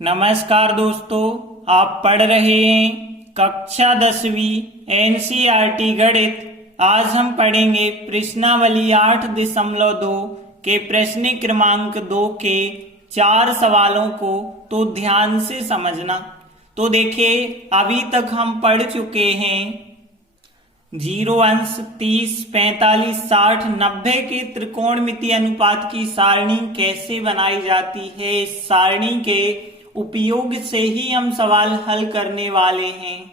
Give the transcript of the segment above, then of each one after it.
नमस्कार दोस्तों, आप पढ़ रहे हैं कक्षा 10वीं एनसीईआरटी गणित। आज हम पढ़ेंगे प्रश्नावली 8.2 के प्रश्न क्रमांक 2 के 4 सवालों को। तो ध्यान से समझना। तो देखिए, अभी तक हम पढ़ चुके हैं 0 अंश 30 45 60 90 के त्रिकोणमितीय अनुपात की सारणी कैसे बनाई जाती है। इस सारणी के उपयोग से ही हम सवाल हल करने वाले हैं।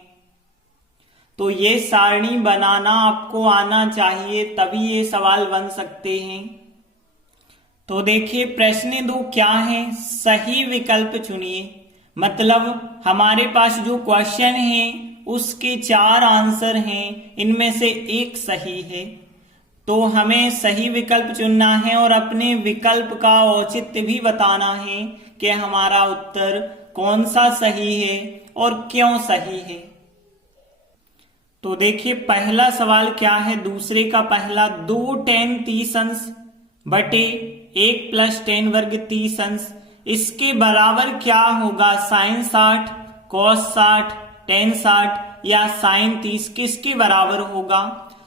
तो ये सारणी बनाना आपको आना चाहिए, तभी ये सवाल बन सकते हैं। तो देखिए, प्रश्न 2 क्या है, सही विकल्प चुनिए। मतलब हमारे पास जो क्वेश्चन है उसके 4 आंसर हैं, इनमें से एक सही है। तो हमें सही विकल्प चुनना है और अपने विकल्प का औचित्य भी बताना है कि हमारा उत्तर कौन सा सही है और क्यों सही है। तो देखिए, पहला सवाल क्या है, दूसरे का पहला, 2 tan 30 अंश बटे 1 + tan वर्ग 30 अंश, इसके बराबर क्या होगा। sin 60, cos 60, tan 60 या sin 30 किसके बराबर होगा।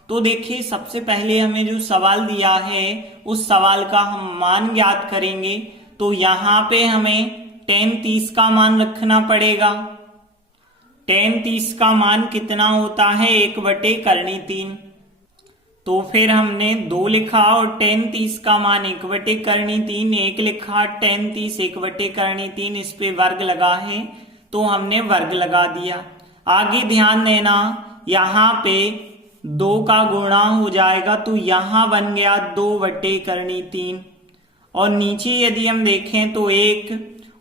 तो देखिए, सबसे पहले हमें जो सवाल दिया है उस सवाल का हम मान ज्ञात करेंगे। तो यहाँ पे हमें tan 30 का मान रखना पड़ेगा। tan 30 का मान कितना होता है, 1/3। तो फिर हमने 2 लिखा और tan 30 का मान 1/3, 1 लिखा, tan 30 1/3, इस पे वर्ग लगा है तो हमने वर्ग लगा दिया। आगे ध्यान देना, यहाँ पे 2 का गुणा हो जाएगा तो यहाँ बन गया 2/3 और नीचे यदि हम देखें तो 1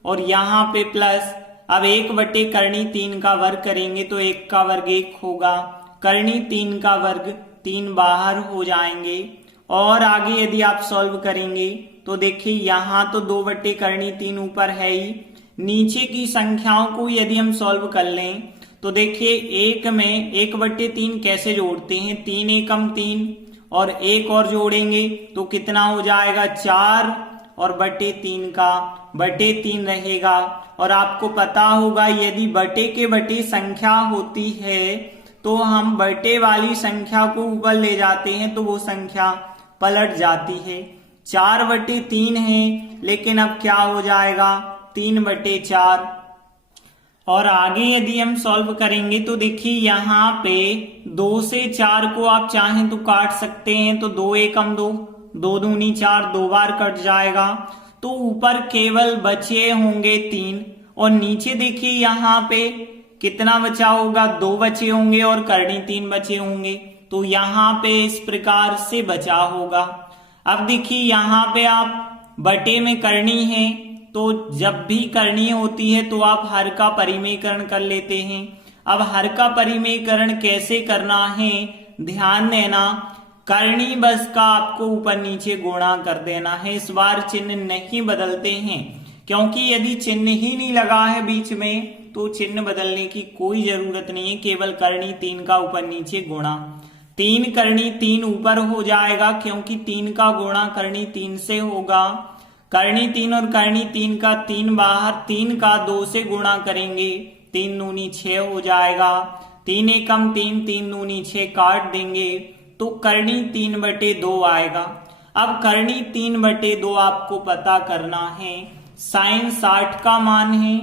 और यहाँ पे प्लस। अब 1/3 का वर्ग करेंगे तो 1 का वर्ग 1 होगा, 3 का वर्ग 3 बाहर हो जाएंगे। और आगे यदि आप सॉल्व करेंगे तो देखिए, यहाँ तो 2/3 ऊपर है ही, नीचे की संख्याओं को यदि हम सॉल्व कर लें तो देखिए, 1 में 1/3 कैसे जोड़ते हैं, 3 एकम 3 और 1 और जोड़ेंगे तो कितना हो जाएगा, 4 और /3 का /3 रहेगा। और आपको पता होगा, यदि बटे के बटे संख्या होती है तो हम बटे वाली संख्या को ऊपर ले जाते हैं तो वो संख्या पलट जाती है। 4/3 है, लेकिन अब क्या हो जाएगा, 3/4। और आगे यदि हम सॉल्व करेंगे तो देखिए, यहाँ पे 2 से 4 को आप चाहें तो काट सकते हैं। तो 2 एकम 2, 2 दूनी 4, 2 बार कट जाएगा तो ऊपर केवल बचे होंगे 3 और नीचे देखिए यहाँ पे कितना बचा होगा, 2 बचे होंगे और करनी 3 बचे होंगे। तो यहाँ पे इस प्रकार से बचा होगा। अब देखिए, यहाँ पे आप बटे में करनी है तो जब भी करनी होती है तो आप हर का परिमेयकरण कर लेते हैं। अब हर का परिमेयकरण कैसे करना है, ध्यान देना, करनी बस का आपको ऊपर नीचे गुणा कर देना है। इस बार चिन्ह नहीं बदलते हैं, क्योंकि यदि चिन्ह ही नहीं लगा है बीच में तो चिन्ह बदलने की कोई जरूरत नहीं है। केवल करनी 3 का ऊपर नीचे गुणा, 3 करनी 3 ऊपर हो जाएगा, क्योंकि 3 का गुणा करनी 3 से होगा। करनी 3 और करनी 3 का 3 बाहर, 3 का 2 से गुणा करेंगे, 3 दूनी 6 हो जाएगा, 3 एकम 3, 3 दूनी 6 काट देंगे तो करनी 3/2 आएगा। अब करनी 3/2 आपको पता करना है, sin 60 का मान है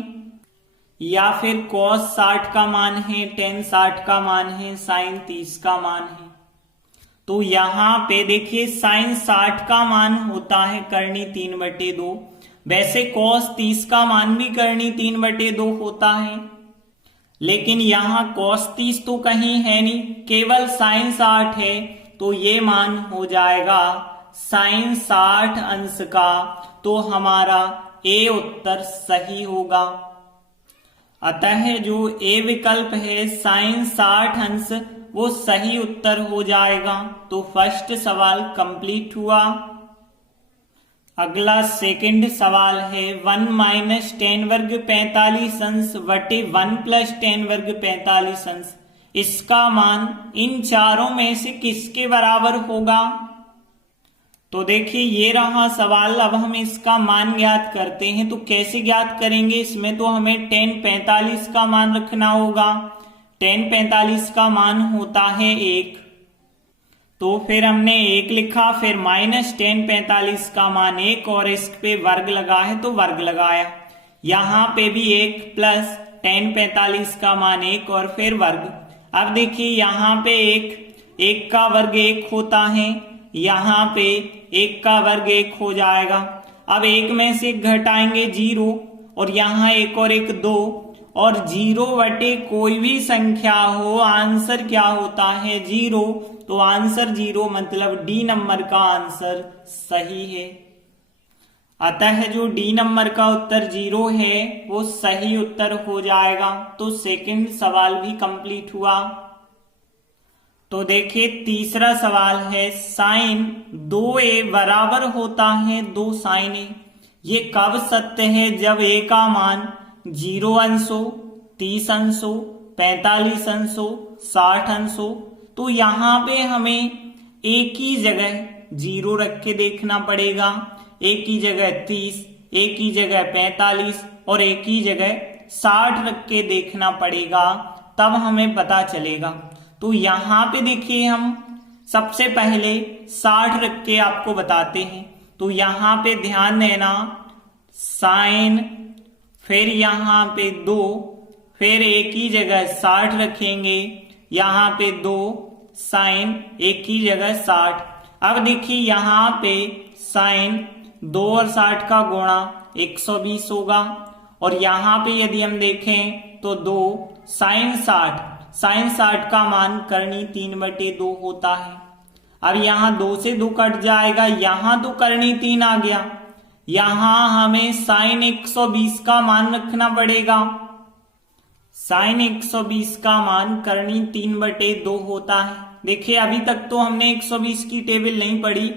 या फिर cos 60 का मान है, tan 60 का मान है, sin 30 का मान है। तो यहाँ पे देखिए, sin 60 का मान होता है करनी 3/2। वैसे cos 30 का मान भी करनी 3/2 होता है, लेकिन यहाँ cos 30 तो कहीं है नहीं, केवल sin 60 है। तो ये मान हो जाएगा sin 60 अंश का। तो हमारा ए उत्तर सही होगा। अतः जो ए विकल्प है sin 60 अंश, वो सही उत्तर हो जाएगा। तो फर्स्ट सवाल कंप्लीट हुआ। अगला सेकंड सवाल है, 1 - tan वर्ग 45 अंश बटे 1 + tan वर्ग 45 अंश, इसका मान इन चारों में से किसके बराबर होगा। तो देखिए ये रहा सवाल। अब हम इसका मान ज्ञात करते हैं। तो कैसे ज्ञात करेंगे? इसमें तो हमें tan 45 का मान रखना होगा। tan 45 का मान होता है 1। तो फिर हमने 1 लिखा, फिर माइनस tan 45 का मान 1 और इस पे वर्ग लगा है तो वर्ग लगाया। यहां पे भी 1 प्लस tan 45 का मान 1 और फिर वर्ग। अब देखिए यहाँ पे 1 का वर्ग 1 होता है, यहाँ पे 1 का वर्ग 1 हो जाएगा। अब 1 में से घटाएंगे 0 और यहाँ 1 और 1 2 और 0 बटे कोई भी संख्या हो आंसर क्या होता है 0। तो आंसर 0 मतलब डी नंबर का आंसर सही है। अतः जो डी नंबर का उत्तर 0 है वो सही उत्तर हो जाएगा। तो सेकंड सवाल भी कंप्लीट हुआ। तो देखिए तीसरा सवाल है साइन 2a बराबर होता है 2 साइन a। ये कब सत्य है? जब a का मान 0 अंश हो, 30 अंश हो, 45 अंश हो, 60 अंश हो। तो यहाँ पे हमें एक ही जगह 0 रख के देखना पड़ेगा, एक ही जगह 30, एक ही जगह 45 और एक ही जगह 60 रख के देखना पड़ेगा, तब हमें पता चलेगा। तो यहाँ पे देखिए हम सबसे पहले 60 रख के आपको बताते हैं। तो यहाँ पे ध्यान देना, साइन फिर यहाँ पे 2, फिर एक ही जगह 60 रखेंगे, यहाँ पे 2 साइन एक ही जगह 60। अब देखिए यहाँ पे साइन 2 और 60 का गुणा 120 होगा और यहाँ पे यदि हम देखें तो 2 साइन 60 का मान करनी 3/2 होता है। अब यहाँ 2 से 2 कट जाएगा, यहाँ तो करनी 3 आ गया, यहाँ हमें साइन 120 का मान रखना पड़ेगा। साइन 120 का मान करनी 3/2 होता है। देखिए अभी तक तो हमने 120 की टेबल नहीं पढ़ी,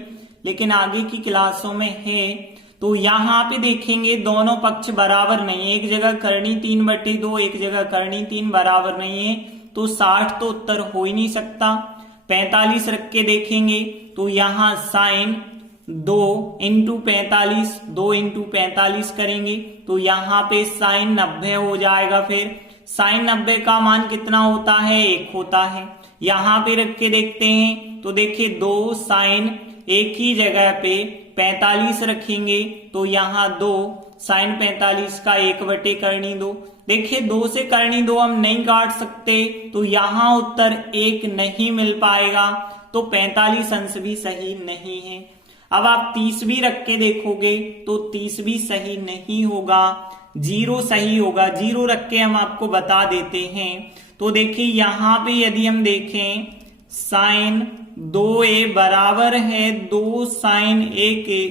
लेकिन आगे की क्लासों में है। तो यहाँ पे देखेंगे दोनों पक्ष बराबर नहीं है, एक जगह करनी 3/2, एक जगह करनी 3 बराबर नहीं है, तो 60 तो उत्तर हो ही नहीं सकता। 45 रख के देखेंगे तो यहाँ साइन 2 इंटू 45, 2 इंटू 45 करेंगे तो यहाँ पे साइन 90 हो जाएगा। फिर साइन 90 का मान कितना होता है? 1 होता है। यहाँ पे रख के देखते हैं तो देखिए 2 साइन एक ही जगह पे 45 रखेंगे तो यहाँ 2 साइन 45 का 1/2। देखिए 2 से करनी 2 हम नहीं काट सकते, तो यहाँ उत्तर 1 नहीं मिल पाएगा, तो 45 अंश भी सही नहीं है। अब आप 30 भी रख के देखोगे तो 30 भी सही नहीं होगा, 0 सही होगा। 0 रख के हम आपको बता देते हैं। तो देखिए यहाँ पे यदि हम देखें साइन 2a बराबर है 2 साइन 1a।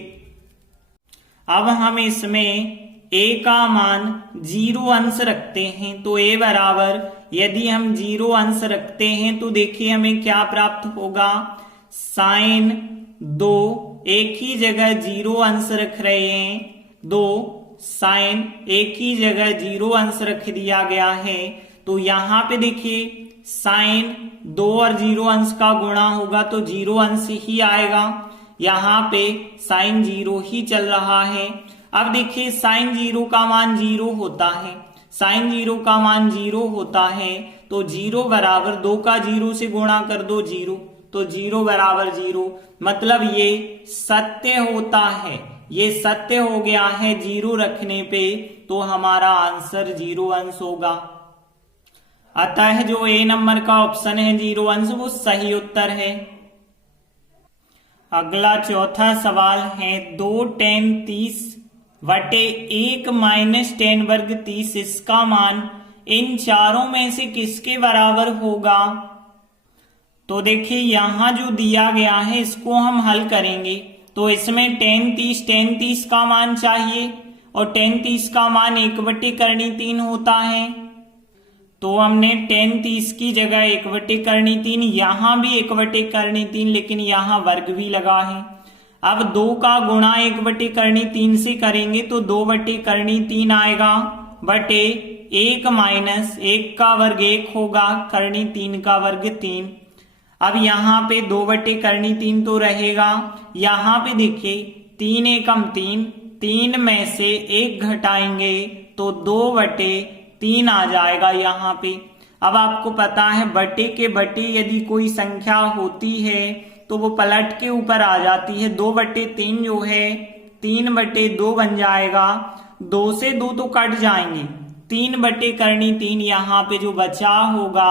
अब हम इसमें a का मान 0 अंश रखते हैं, तो a बराबर यदि हम 0 अंश रखते हैं तो देखिए हमें क्या प्राप्त होगा, साइन 2 एक ही जगह 0 अंश रख रहे हैं, 2 साइन एक ही जगह 0 अंश रख दिया गया है। तो यहाँ पे देखिए साइन 2 और 0 अंश का गुणा होगा तो 0 अंश ही आएगा, यहाँ पे साइन 0 ही चल रहा है। अब देखिए साइन 0 का मान 0 होता है, साइन 0 का मान 0 होता है, तो 0 बराबर 2 का 0 से गुणा कर दो 0, तो 0 बराबर 0, मतलब ये सत्य होता है, ये सत्य हो गया है 0 रखने पे, तो हमारा आंसर 0 अंश होगा। अतः जो ए नंबर का ऑप्शन है 0 अंश वो सही उत्तर है। अगला चौथा सवाल है 2 tan 30/1 माइनस tan वर्ग 30, इसका मान इन चारों में से किसके बराबर होगा। तो देखिए यहाँ जो दिया गया है इसको हम हल करेंगे, तो इसमें tan 30 का मान चाहिए और tan 30 का मान 1/3 होता है, तो हमने tan 30 की जगह 1/3, यहाँ भी 1/3, लेकिन यहाँ वर्ग भी लगा है। अब 2 का गुणा 1/3 से करेंगे तो 2/3 आएगा, बटे 1 माइनस 1 का वर्ग 1 होगा, करनी 3 का वर्ग 3। अब यहाँ पे 2/3 तो रहेगा। यहाँ पे देखिए 3 एकम 3, 3 में से 1 घटाएंगे तो 2/3 आ जाएगा यहाँ पे। अब आपको पता है बटे के बटे यदि कोई संख्या होती है तो वो पलट के ऊपर आ जाती है। 2/3 जो है 3/2 बन जाएगा। 2 से 2 तो कट जाएंगे, 3/3 यहाँ पे जो बचा होगा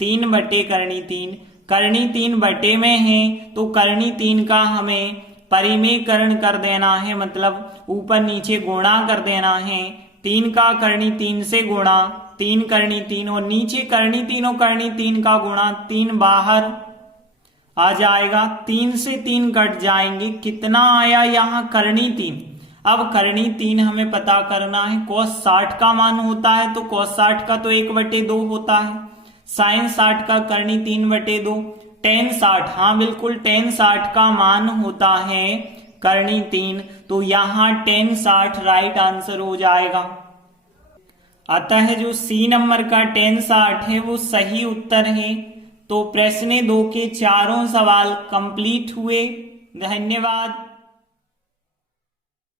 3/3। करनी 3 बटे में है तो करनी 3 का हमें परिमेयकरण कर देना है, मतलब ऊपर नीचे गुणा कर देना है। 3 का करनी 3 से गुणा, 3 करनी 3 और नीचे करनी 3 और करनी 3 का गुणा, 3 बाहर आ जाएगा। 3 से 3 कट जाएंगे, कितना आया यहाँ करनी 3। अब करनी 3 हमें पता करना है। cos 60 का मान होता है तो cos 60 का तो 1/2 होता है। sin 60 का करनी 3/2। tan 60, हाँ बिल्कुल tan 60 का मान होता है करनी 3, तो यहाँ tan 60 राइट आंसर हो जाएगा। अतः जो सी नंबर का tan 60 है वो सही उत्तर है। तो प्रश्न 2 के चारों सवाल कंप्लीट हुए। धन्यवाद।